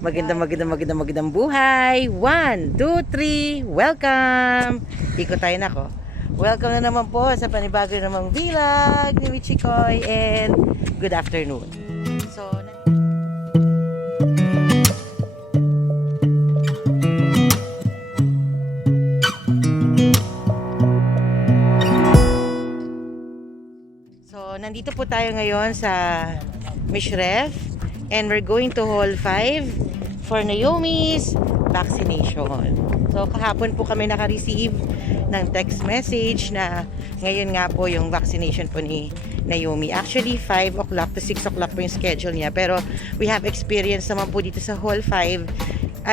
Magandang buhay. 1, 2, 3. Welcome. Ikot tayo na ko. Welcome na naman po sa panibago namang vlog ni Michikoy and good afternoon. So, nandito po tayo ngayon sa Mishref and we're going to Hall 5 for Naomi's vaccination. So, kahapon po kami naka-receive ng text message na ngayon nga po yung vaccination po ni Naomi. Actually, 5 o'clock to 6 o'clock po yung schedule niya. Pero we have experience naman po dito sa Hall 5.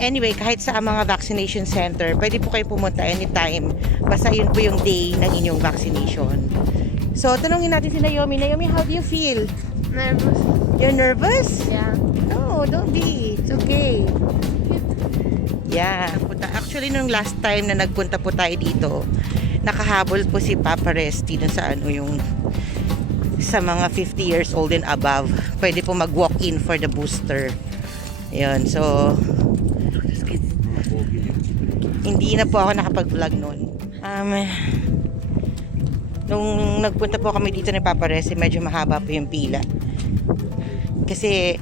Anyway, kahit sa mga vaccination center, pwede po kayo pumunta anytime. Basta yun po yung day ng inyong vaccination. So, tanungin natin si Naomi. Naomi, how do you feel? Nervous. You're nervous? Yeah. No, don't be. It's okay. Yeah. Actually, nung last time na nagpunta po tayo dito, nakahabol po si Papa Resty dun sa sa mga 50 years old and above. Pwede po mag-walk-in for the booster. Yun. So, hindi na po ako nakapag-vlog nun. Nung nagpunta po kami dito ni Papa Resty, medyo mahaba po yung pila. Kasi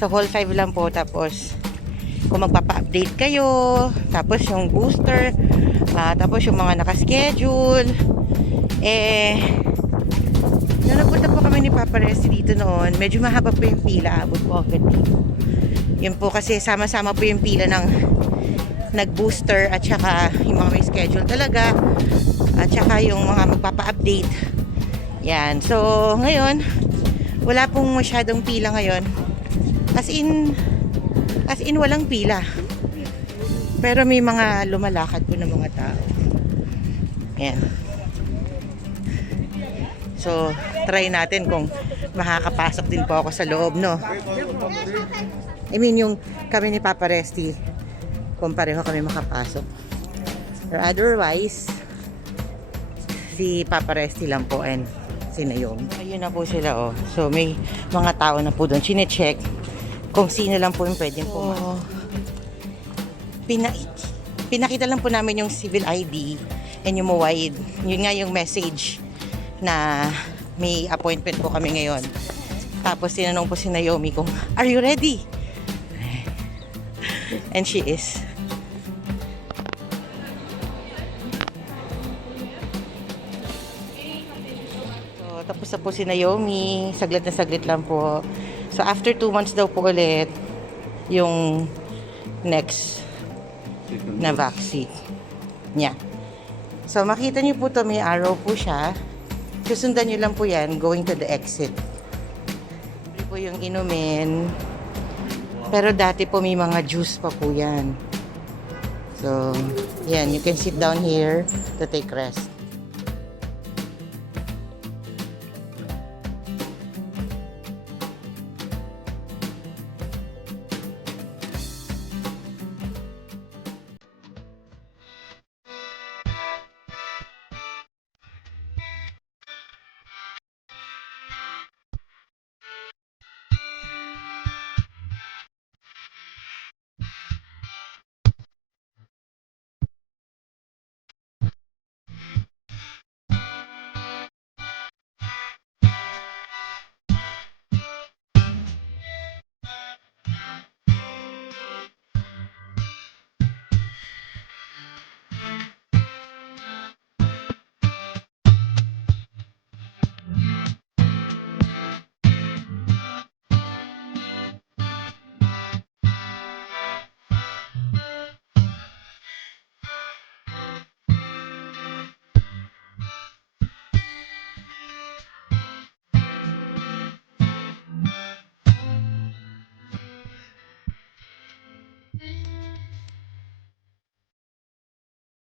sa Hall 5 lang po, tapos kung magpapa-update kayo, tapos yung booster, tapos yung mga nakaschedule, nung nagpunta po kami ni Papa Resty dito noon, medyo mahaba po yung pila, abot po agad dito. Yun po kasi sama-sama po yung pila ng nag-booster at saka yung mga may schedule talaga at saka yung mga magpapa-update. Yan. So, ngayon, wala pong masyadong pila ngayon. As in walang pila. Pero may mga lumalakad po ng mga tao. Yan. So, try natin kung makakapasok din po ako sa loob, no? I mean, yung kami ni Papa Resty, kung pareho kami makapasok. Or otherwise, si Papa Resty lang po and si Naomi. Ayun na po sila, oh. So, may mga tao na po doon. Chine-check kung sino lang po yung pwedeng pumasok. Pinakita lang po namin yung civil ID and yung mobile. Yun nga yung message na may appointment po kami ngayon. Tapos tinanong po si Naomi kung, are you ready? And she is. So, tapos na po si Naomi. Saglit na saglit lang po. So, after 2 months daw po ulit yung next na vaccine niya. So, makita niyo po to, may arrow po siya. Susundan niyo lang po yan, going to the exit. Ito po yung inumin. Pero dati po may mga juice pa po yan. So, yan, you can sit down here to take rest.